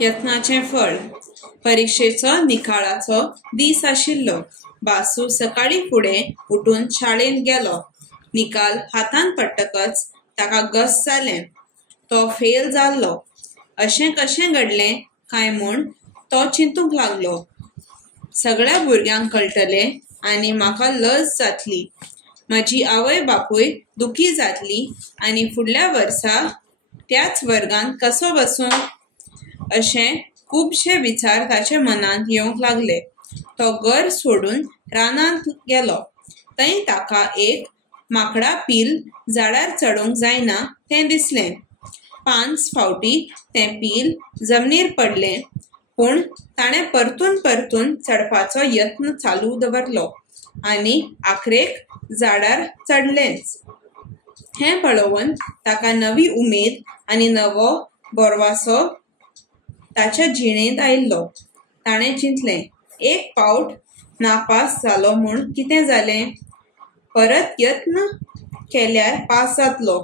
यत्नाचे फळ. परीक्षेचो निकालाचो दीस आशिल्लो. बासू सकाळी फुडें उठून शाळेंत गेलो. निकाल हातान पडटकच ताका घस जालें. तो फेल जाल्लो. अशें कशें घडलें काय म्हूण तो चिंतूंक लागलो. सगळ्या भुरग्यांक कळटलें आनी म्हाका लज जातली. म्हजी आवय बापूय दुखी जातली आनी फुडल्या वर्सा त्याच वर्गांत कसो बसूं? अशें खुबशे विचार ताचे मनांत येवंक लागले. तो घर सोडून रानांत गेलो. थंय ताका एक माकडा पील झाडार चडोवंक जायना तें दिसलें. 5 फावटी तें पील जमनीर पडलें, पूण ताणें परतून चडपाचो यत्न चालू दवरलो आनी आखरेक झाडार चडलेंच. हें पळोवन ताका नवी उमेद आनी नवो बोरवासो ताच्या जिणेंत आयिल्लो. ताणें चिंतलें, एक फावट नापास जालो म्हूण कितें जालें? परत यत्न केल्यार पास जातलो.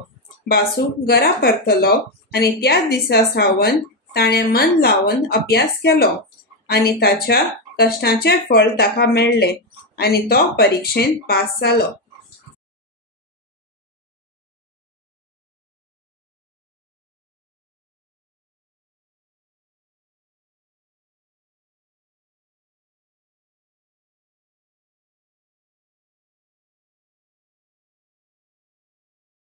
बासू घरा परतलो आनी त्याच दिसा सावन ताणें मन लावन अभ्यास केलो आनी ताच्या कश्टाचें फळ ताका मेळ्ळें आनी तो परिक्षेंत पास जालो.